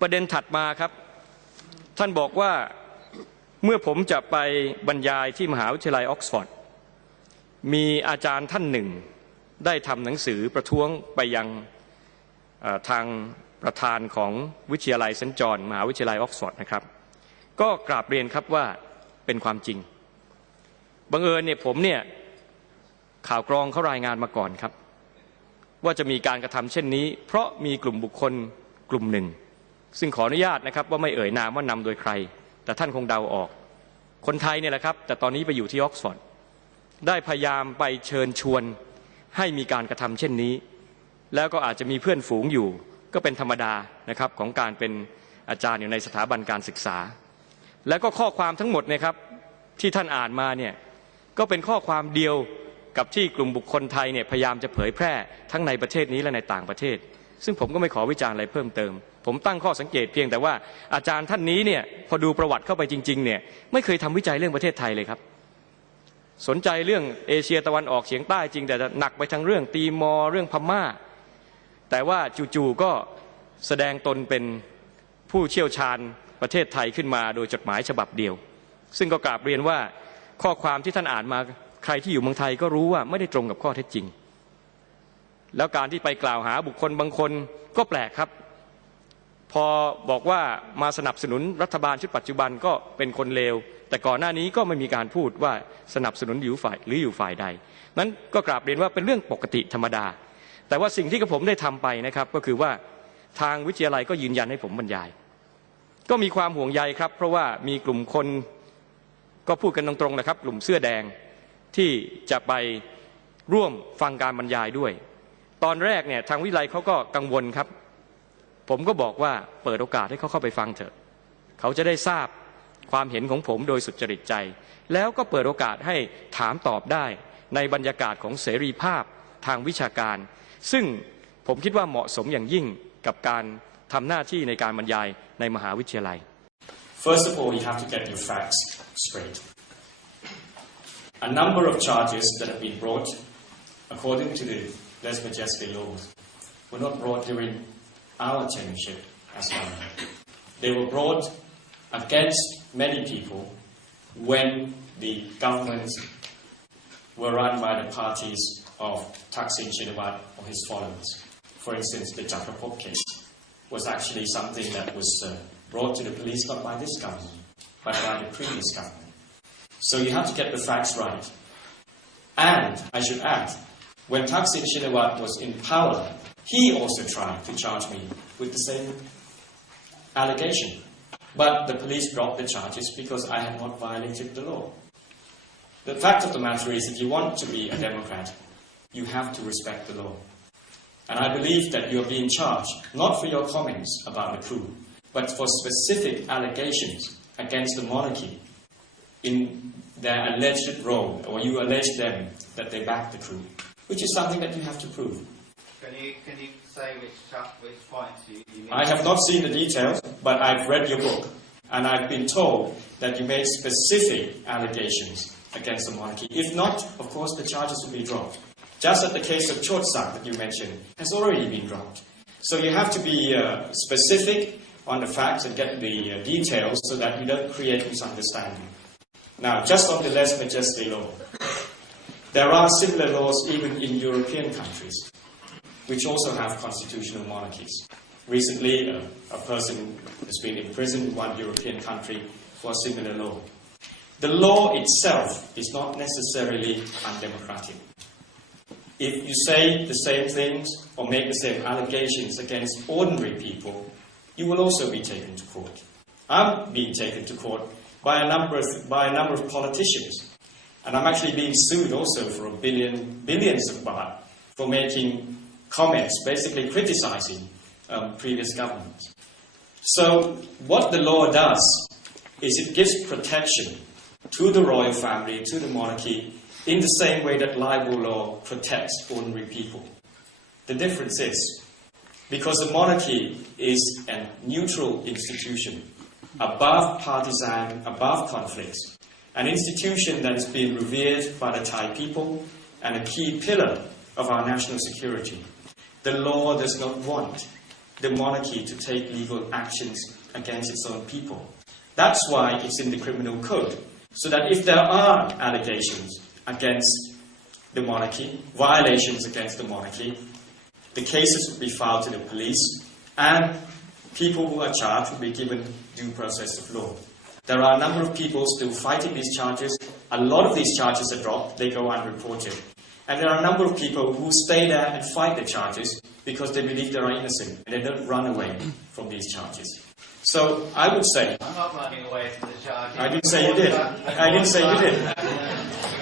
ประเด็นถัดมาครับท่านบอกว่าเมื่อผมจะไปบรรยายที่มหาวิทยาลัยออกซฟอร์ดมีอาจารย์ท่านหนึ่งได้ทำหนังสือประท้วงไปยังทางประธานของวิทยาลัยเซนต์จอห์นมหาวิทยาลัยออกซฟอร์ดนะครับก็กราบเรียนครับว่าเป็นความจริงบังเอิญเนี่ยผมเนี่ยข่าวกรองเขารายงานมาก่อนครับว่าจะมีการกระทำเช่นนี้เพราะมีกลุ่มบุคคลกลุ่มหนึ่งซึ่งขออนุญาตนะครับว่าไม่เอ่ยนามว่านำโดยใครแต่ท่านคงเดาออกคนไทยเนี่ยแหละครับแต่ตอนนี้ไปอยู่ที่ออกซฟอร์ดได้พยายามไปเชิญชวนให้มีการกระทำเช่นนี้แล้วก็อาจจะมีเพื่อนฝูงอยู่ก็เป็นธรรมดานะครับของการเป็นอาจารย์อยู่ในสถาบันการศึกษาแล้วก็ข้อความทั้งหมดนะครับที่ท่านอ่านมาเนี่ยก็เป็นข้อความเดียวกับที่กลุ่มบุคคลไทยเนี่ยพยายามจะเผยแพร่ทั้งในประเทศนี้และในต่างประเทศซึ่งผมก็ไม่ขอวิจารณ์อะไรเพิ่มเติมผมตั้งข้อสังเกตเพียงแต่ว่าอาจารย์ท่านนี้เนี่ยพอดูประวัติเข้าไปจริงๆเนี่ยไม่เคยทำวิจัยเรื่องประเทศไทยเลยครับสนใจเรื่องเอเชียตะวันออกเฉียงใต้จริงแต่หนักไปทางเรื่องตีมอร์เรื่องพม่าแต่ว่าจู่ๆก็แสดงตนเป็นผู้เชี่ยวชาญประเทศไทยขึ้นมาโดยจดหมายฉบับเดียวซึ่งก็กราบเรียนว่าข้อความที่ท่านอ่านมาใครที่อยู่เมืองไทยก็รู้ว่าไม่ได้ตรงกับข้อเท็จจริงแล้วการที่ไปกล่าวหาบุคคลบางคนก็แปลกครับพอบอกว่ามาสนับสนุนรัฐบาลชุดปัจจุบันก็เป็นคนเลวแต่ก่อนหน้านี้ก็ไม่มีการพูดว่าสนับสนุนอยู่ฝ่ายหรืออยู่ฝ่ายใดนั้นก็กราบเรียนว่าเป็นเรื่องปกติธรรมดาแต่ว่าสิ่งที่ผมได้ทำไปนะครับก็คือว่าทางวิทยาลัยก็ยืนยันให้ผมบรรยายก็มีความห่วงใยครับเพราะว่ามีกลุ่มคนก็พูดกันตรงๆนะครับกลุ่มเสื้อแดงที่จะไปร่วมฟังการบรรยายด้วยตอนแรกเนี่ยทางวิทยาลัยเขาก็กังวลครับผมก็บอกว่าเปิดโอกาสให้เขาเข้าไปฟังเถอะเขาจะได้ทราบความเห็นของผมโดยสุจริตใจแล้วก็เปิดโอกาสให้ถามตอบได้ในบรรยากาศของเสรีภาพทางวิชาการซึ่งผมคิดว่าเหมาะสมอย่างยิ่งกับการทำหน้าที่ในการบรรยายในมหาวิทยาลัย First of all, you have to get your facts straight. A number of charges that have been brought, according to the Les Majestic laws, were not brought during our tenureship as government. They were brought against many people when the governments were run by the parties of Thaksin Shinawatra or his followers. For instance, the Jakapop case was actually something that was brought to the police not by this government, but by the previous government. So you have to get the facts right. And I should add, when Thaksin Shinawatra was in power, he also tried to charge me with the same allegation. But the police dropped the charges because I had not violated the law. The fact of the matter is, if you want to be a Democrat, you have to respect the law. And I believe that you are being charged, not for your comments about the coup, but for specific allegations against the monarchy in their alleged role, or you allege them that they backed the coup, which is something that you have to prove. Can you say which points you mean? I have not seen the details, but I've read your book, and I've been told that you made specific allegations against the monarchy. If not, of course, the charges will be dropped. Just as the case of Chotsak that you mentioned has already been dropped. So you have to be specific on the facts and get the details so that you don't create misunderstanding. Now, just on the Les Majestic law, there are similar laws even in European countries, which also have constitutional monarchies. Recently, a person has been imprisoned in one European country for a similar law. The law itself is not necessarily undemocratic. If you say the same things or make the same allegations against ordinary people, you will also be taken to court. I'm being taken to court by a number of politicians, and I'm actually being sued also for billions of baht for making comments, basically criticizing previous governments. So what the law does is it gives protection to the royal family, to the monarchy, in the same way that libel law protects ordinary people. The difference is, because the monarchy is a neutral institution, above partisan, above conflicts, an institution that is being revered by the Thai people and a key pillar of our national security, the law does not want the monarchy to take legal actions against its own people. That's why it's in the criminal code, so that if there are allegations against the monarchy, violations against the monarchy, the cases will be filed to the police, and people who are charged will be given due process of law. There are a number of people still fighting these charges. A lot of these charges are dropped, they go unreported. And there are a number of people who stay there and fight the charges because they believe they are innocent and they don't run away from these charges. So I would say... I'm not running away from the charges. I didn't say you did. I didn't say you did.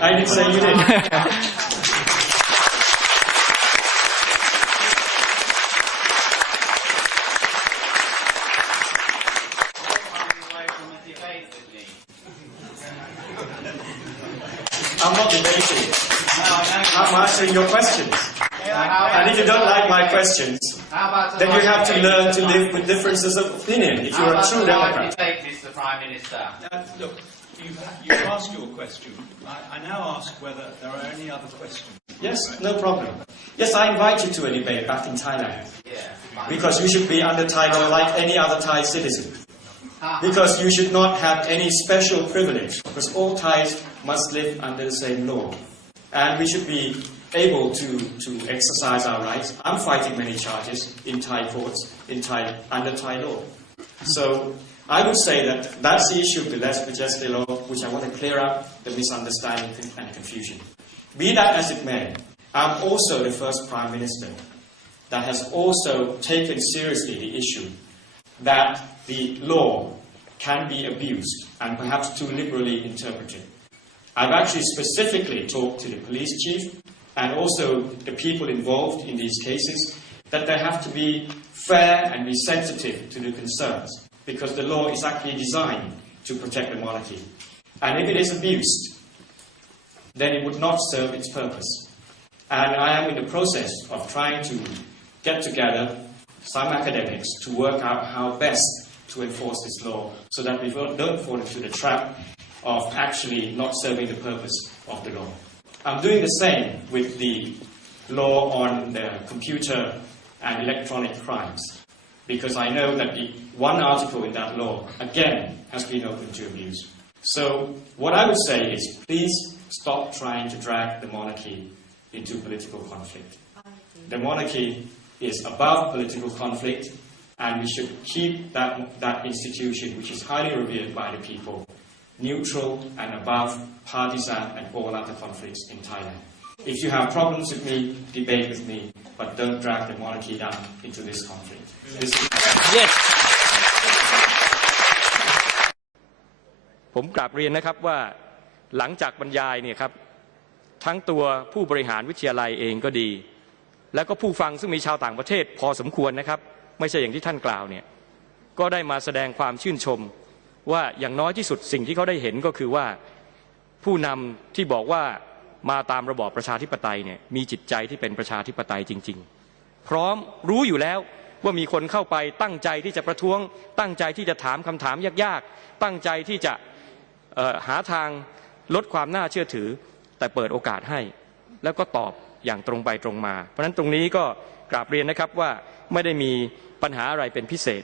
I didn't say you did. I'm not debating. I'm answering your questions. And if you don't like my questions, then you have to learn to live with differences of opinion if you're a true Democrat. Mr. Prime Minister. Look, you've asked your question. I now ask whether there are any other questions. Yes, no problem. Yes, I invite you to a debate back in Thailand. Because you should be under Thai law like any other Thai citizen. Because you should not have any special privilege, because all Thais must live under the same law. And we should be able to exercise our rights. I'm fighting many charges in Thai courts, under Thai law. So I would say that that's the issue of the less majestic law, which I want to clear up the misunderstanding and confusion. Be that as it may, I'm also the first Prime Minister that has also taken seriously the issue that the law can be abused and perhaps too liberally interpreted. I've actually specifically talked to the police chief and also the people involved in these cases that they have to be fair and be sensitive to the concerns, because the law is actually designed to protect the monarchy. And if it is abused, then it would not serve its purpose. And I am in the process of trying to get together some academics to work out how best to enforce this law so that we don't fall into the trap of actually not serving the purpose of the law. I'm doing the same with the law on the computer and electronic crimes, because I know that the one article in that law, again, has been open to abuse. So what I would say is, please stop trying to drag the monarchy into political conflict. The monarchy is above political conflict, and we should keep that institution, which is highly revered by the people, neutral and above partisan and all other conflicts in Thailand. If you have problems with me, debate with me, but don't drag the monarchy down into this conflict. Yes. ผมกราบเรียนนะครับว่าหลังจากบรรยายเนี่ยครับทั้งตัวผู้บริหารวิทยาลัยเองก็ดีแล้วก็ผู้ฟังซึ่งมีชาวต่างประเทศพอสมควรนะครับไม่ใช่อย่างที่ท่านกล่าวเนี่ยก็ได้มาแสดงความชื่นชมว่าอย่างน้อยที่สุดสิ่งที่เขาได้เห็นก็คือว่าผู้นำที่บอกว่ามาตามระบอบประชาธิปไตยเนี่ยมีจิตใจที่เป็นประชาธิปไตยจริงๆพร้อมรู้อยู่แล้วว่ามีคนเข้าไปตั้งใจที่จะประท้วงตั้งใจที่จะถามคำถามยากๆตั้งใจที่จะหาทางลดความน่าเชื่อถือแต่เปิดโอกาสให้แล้วก็ตอบอย่างตรงไปตรงมาเพราะฉะนั้นตรงนี้ก็กราบเรียนนะครับว่าไม่ได้มีปัญหาอะไรเป็นพิเศษ